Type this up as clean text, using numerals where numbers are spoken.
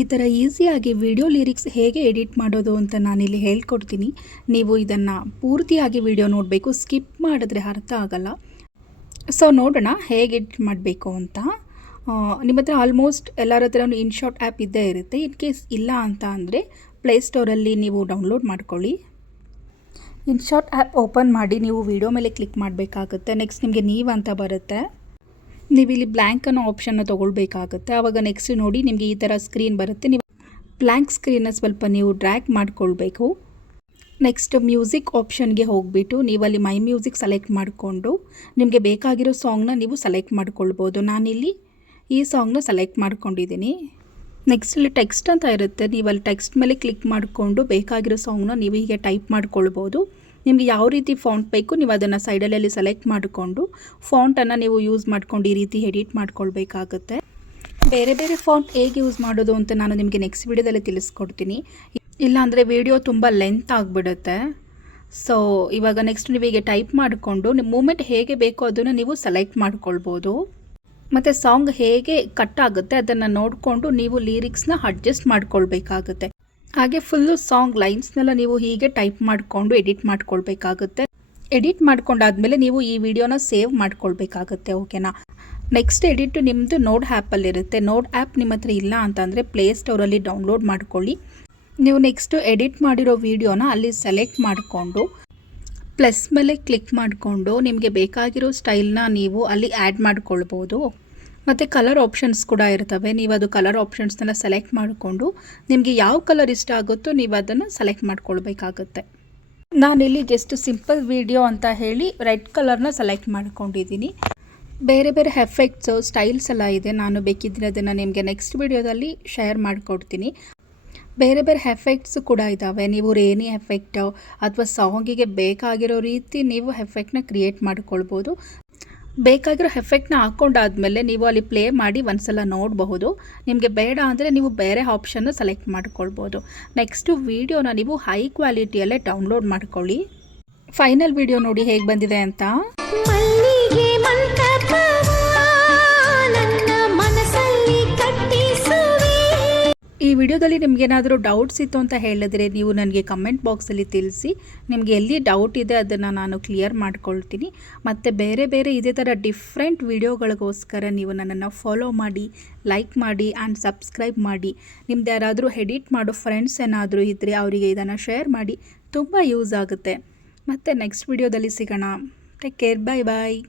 ಈ ಥರ ಈಸಿಯಾಗಿ ವಿಡಿಯೋ ಲಿರಿಕ್ಸ್ ಹೇಗೆ ಎಡಿಟ್ ಮಾಡೋದು ಅಂತ ನಾನಿಲ್ಲಿ ಹೇಳ್ಕೊಡ್ತೀನಿ. ನೀವು ಇದನ್ನು ಪೂರ್ತಿಯಾಗಿ ವಿಡಿಯೋ ನೋಡಬೇಕು, ಸ್ಕಿಪ್ ಮಾಡಿದ್ರೆ ಅರ್ಥ ಆಗಲ್ಲ. ಸೊ ನೋಡೋಣ ಹೇಗೆ ಎಡಿಟ್ ಮಾಡಬೇಕು ಅಂತ. ನಿಮ್ಮ ಹತ್ರ ಆಲ್ಮೋಸ್ಟ್ ಎಲ್ಲರ ಹತ್ರನೂ ಇನ್ಶಾಟ್ ಆ್ಯಪ್ ಇದ್ದೇ ಇರುತ್ತೆ. ಇನ್ ಕೇಸ್ ಇಲ್ಲ ಅಂತ ಅಂದರೆ ಪ್ಲೇಸ್ಟೋರಲ್ಲಿ ನೀವು ಡೌನ್ಲೋಡ್ ಮಾಡ್ಕೊಳ್ಳಿ. ಇನ್ಶಾಟ್ ಆ್ಯಪ್ ಓಪನ್ ಮಾಡಿ ನೀವು ವಿಡಿಯೋ ಮೇಲೆ ಕ್ಲಿಕ್ ಮಾಡಬೇಕಾಗುತ್ತೆ. ನೆಕ್ಸ್ಟ್ ನಿಮಗೆ ನೀವು ಅಂತ ಬರುತ್ತೆ. ನೀವು ಇಲ್ಲಿ ಬ್ಲ್ಯಾಂಕ್ ಅನ್ನೋ ಆಪ್ಷನ್ನ ತೊಗೊಳ್ಬೇಕಾಗುತ್ತೆ. ಆವಾಗ ನೆಕ್ಸ್ಟ್ ನೋಡಿ ನಿಮಗೆ ಈ ಥರ ಸ್ಕ್ರೀನ್ ಬರುತ್ತೆ. ನೀವು ಬ್ಲ್ಯಾಂಕ್ ಸ್ಕ್ರೀನ್ನ ಸ್ವಲ್ಪ ನೀವು ಡ್ರ್ಯಾಗ್ ಮಾಡಿಕೊಳ್ಬೇಕು. ನೆಕ್ಸ್ಟ್ ಮ್ಯೂಸಿಕ್ ಆಪ್ಷನ್ಗೆ ಹೋಗಿಬಿಟ್ಟು ನೀವು ಅಲ್ಲಿ ಮೈ ಮ್ಯೂಸಿಕ್ ಸೆಲೆಕ್ಟ್ ಮಾಡಿಕೊಂಡು ನಿಮಗೆ ಬೇಕಾಗಿರೋ ಸಾಂಗ್ನ ನೀವು ಸೆಲೆಕ್ಟ್ ಮಾಡ್ಕೊಳ್ಬೋದು. ನಾನಿಲ್ಲಿ ಈ ಸಾಂಗ್ನ ಸೆಲೆಕ್ಟ್ ಮಾಡ್ಕೊಂಡಿದ್ದೀನಿ. ನೆಕ್ಸ್ಟ್ ಇಲ್ಲಿ ಟೆಕ್ಸ್ಟ್ ಅಂತ ಇರುತ್ತೆ. ನೀವು ಅಲ್ಲಿ ಟೆಕ್ಸ್ಟ್ ಮೇಲೆ ಕ್ಲಿಕ್ ಮಾಡಿಕೊಂಡು ಬೇಕಾಗಿರೋ ಸಾಂಗ್ನ ನೀವು ಹೀಗೆ ಟೈಪ್ ಮಾಡ್ಕೊಳ್ಬೋದು. ನಿಮಗೆ ಯಾವ ರೀತಿ ಫಾಂಟ್ ಬೇಕು ನೀವು ಅದನ್ನು ಸೈಡಲ್ಲಿ ಸೆಲೆಕ್ಟ್ ಮಾಡಿಕೊಂಡು ಫಾಂಟನ್ನು ನೀವು ಯೂಸ್ ಮಾಡ್ಕೊಂಡು ಈ ರೀತಿ ಎಡಿಟ್ ಮಾಡ್ಕೊಳ್ಬೇಕಾಗುತ್ತೆ. ಬೇರೆ ಬೇರೆ ಫಾಂಟ್ ಹೇಗೆ ಯೂಸ್ ಮಾಡೋದು ಅಂತ ನಾನು ನಿಮಗೆ ನೆಕ್ಸ್ಟ್ ವಿಡಿಯೋದಲ್ಲಿ ತಿಳಿಸ್ಕೊಡ್ತೀನಿ. ಇಲ್ಲಾಂದರೆ ವಿಡಿಯೋ ತುಂಬ ಲೆಂತ್ ಆಗಿಬಿಡುತ್ತೆ. ಸೊ ಇವಾಗ ನೆಕ್ಸ್ಟ್ ನೀವು ಹೀಗೆ ಟೈಪ್ ಮಾಡಿಕೊಂಡು ನಿಮ್ಮ ಮೂಮೆಂಟ್ ಹೇಗೆ ಬೇಕೋ ಅದನ್ನು ನೀವು ಸೆಲೆಕ್ಟ್ ಮಾಡ್ಕೊಳ್ಬೋದು. ಮತ್ತು ಸಾಂಗ್ ಹೇಗೆ ಕಟ್ ಆಗುತ್ತೆ ಅದನ್ನು ನೋಡಿಕೊಂಡು ನೀವು ಲಿರಿಕ್ಸ್ನ ಅಡ್ಜಸ್ಟ್ ಮಾಡ್ಕೊಳ್ಬೇಕಾಗುತ್ತೆ. ಹಾಗೆ ಫುಲ್ಲು ಸಾಂಗ್ ಲೈನ್ಸ್ನೆಲ್ಲ ನೀವು ಹೀಗೆ ಟೈಪ್ ಮಾಡಿಕೊಂಡು ಎಡಿಟ್ ಮಾಡ್ಕೊಳ್ಬೇಕಾಗುತ್ತೆ. ಎಡಿಟ್ ಮಾಡ್ಕೊಂಡಾದ್ಮೇಲೆ ನೀವು ಈ ವಿಡಿಯೋನ ಸೇವ್ ಮಾಡ್ಕೊಳ್ಬೇಕಾಗುತ್ತೆ. ಓಕೆನಾ. ನೆಕ್ಸ್ಟ್ ಎಡಿಟ್ ನಿಮ್ಮದು ನೋಡ್ ಆ್ಯಪಲ್ಲಿರುತ್ತೆ. ನೋಡ್ ಆ್ಯಪ್ ನಿಮ್ಮ ಹತ್ರ ಇಲ್ಲ ಅಂತಂದರೆ ಪ್ಲೇಸ್ಟೋರಲ್ಲಿ ಡೌನ್ಲೋಡ್ ಮಾಡ್ಕೊಳ್ಳಿ. ನೀವು ನೆಕ್ಸ್ಟು ಎಡಿಟ್ ಮಾಡಿರೋ ವಿಡಿಯೋನ ಅಲ್ಲಿ ಸೆಲೆಕ್ಟ್ ಮಾಡಿಕೊಂಡು ಪ್ಲಸ್ ಮೇಲೆ ಕ್ಲಿಕ್ ಮಾಡಿಕೊಂಡು ನಿಮಗೆ ಬೇಕಾಗಿರೋ ಸ್ಟೈಲ್ನ ನೀವು ಅಲ್ಲಿ ಆ್ಯಡ್ ಮಾಡ್ಕೊಳ್ಬೋದು. ಮತ್ತು ಕಲರ್ ಆಪ್ಷನ್ಸ್ ಕೂಡ ಇರ್ತವೆ. ನೀವು ಅದು ಕಲರ್ ಆಪ್ಷನ್ಸ್ನೆಲ್ಲ ಸೆಲೆಕ್ಟ್ ಮಾಡಿಕೊಂಡು ನಿಮಗೆ ಯಾವ ಕಲರ್ ಇಷ್ಟ ಆಗುತ್ತೋ ನೀವು ಅದನ್ನು ಸೆಲೆಕ್ಟ್ ಮಾಡ್ಕೊಳ್ಬೇಕಾಗುತ್ತೆ. ನಾನಿಲ್ಲಿ ಜಸ್ಟ್ ಸಿಂಪಲ್ ವಿಡಿಯೋ ಅಂತ ಹೇಳಿ ರೆಡ್ ಕಲರ್ನ ಸೆಲೆಕ್ಟ್ ಮಾಡ್ಕೊಂಡಿದ್ದೀನಿ. ಬೇರೆ ಬೇರೆ ಎಫೆಕ್ಟ್ಸು ಸ್ಟೈಲ್ಸ್ ಎಲ್ಲ ಇದೆ. ನಾನು ಬೇಕಿದ್ದರೆ ಅದನ್ನು ನಿಮಗೆ ನೆಕ್ಸ್ಟ್ ವಿಡಿಯೋದಲ್ಲಿ ಶೇರ್ ಮಾಡಿಕೊಡ್ತೀನಿ. ಬೇರೆ ಬೇರೆ ಎಫೆಕ್ಟ್ಸ್ ಕೂಡ ಇದ್ದಾವೆ. ನೀವು ರೇನಿ ಎಫೆಕ್ಟು ಅಥವಾ ಸಾಂಗಿಗೆ ಬೇಕಾಗಿರೋ ರೀತಿ ನೀವು ಎಫೆಕ್ಟ್ನ ಕ್ರಿಯೇಟ್ ಮಾಡ್ಕೊಳ್ಬೋದು. ಬೇಕಾಗಿರೋ ಎಫೆಕ್ಟ್ನ ಹಾಕ್ಕೊಂಡಾದ್ಮೇಲೆ ನೀವು ಅಲ್ಲಿ ಪ್ಲೇ ಮಾಡಿ ಒಂದ್ಸಲ ನೋಡಬಹುದು. ನಿಮಗೆ ಬೇಡ ಅಂದರೆ ನೀವು ಬೇರೆ ಆಪ್ಷನ್ನ ಸೆಲೆಕ್ಟ್ ಮಾಡ್ಕೊಳ್ಬೋದು. ನೆಕ್ಸ್ಟು ವಿಡಿಯೋನ ನೀವು ಹೈ ಕ್ವಾಲಿಟಿಯಲ್ಲೇ ಡೌನ್ಲೋಡ್ ಮಾಡ್ಕೊಳ್ಳಿ. ಫೈನಲ್ ವಿಡಿಯೋ ನೋಡಿ ಹೇಗೆ ಬಂದಿದೆ ಅಂತ. ಈ ವಿಡಿಯೋದಲ್ಲಿ ನಿಮಗೇನಾದರೂ ಡೌಟ್ಸ್ ಇತ್ತು ಅಂತ ಹೇಳಿದ್ರೆ ನೀವು ನನಗೆ ಕಮೆಂಟ್ ಬಾಕ್ಸಲ್ಲಿ ತಿಳಿಸಿ. ನಿಮಗೆ ಎಲ್ಲಿ ಡೌಟ್ ಇದೆ ಅದನ್ನು ನಾನು ಕ್ಲಿಯರ್ ಮಾಡ್ಕೊಳ್ತೀನಿ. ಮತ್ತು ಬೇರೆ ಬೇರೆ ಇದೇ ಥರ ಡಿಫ್ರೆಂಟ್ ವಿಡಿಯೋಗಳಿಗೋಸ್ಕರ ನೀವು ನನ್ನನ್ನು ಫಾಲೋ ಮಾಡಿ, ಲೈಕ್ ಮಾಡಿ ಆ್ಯಂಡ್ ಸಬ್ಸ್ಕ್ರೈಬ್ ಮಾಡಿ. ನಿಮ್ದು ಯಾರಾದರೂ ಎಡಿಟ್ ಮಾಡೋ ಫ್ರೆಂಡ್ಸ್ ಏನಾದರೂ ಇದ್ದರೆ ಅವರಿಗೆ ಇದನ್ನು ಶೇರ್ ಮಾಡಿ. ತುಂಬ ಯೂಸ್ ಆಗುತ್ತೆ. ಮತ್ತು ನೆಕ್ಸ್ಟ್ ವಿಡಿಯೋದಲ್ಲಿ ಸಿಗೋಣ. Take care. ಬಾಯ್ ಬಾಯ್.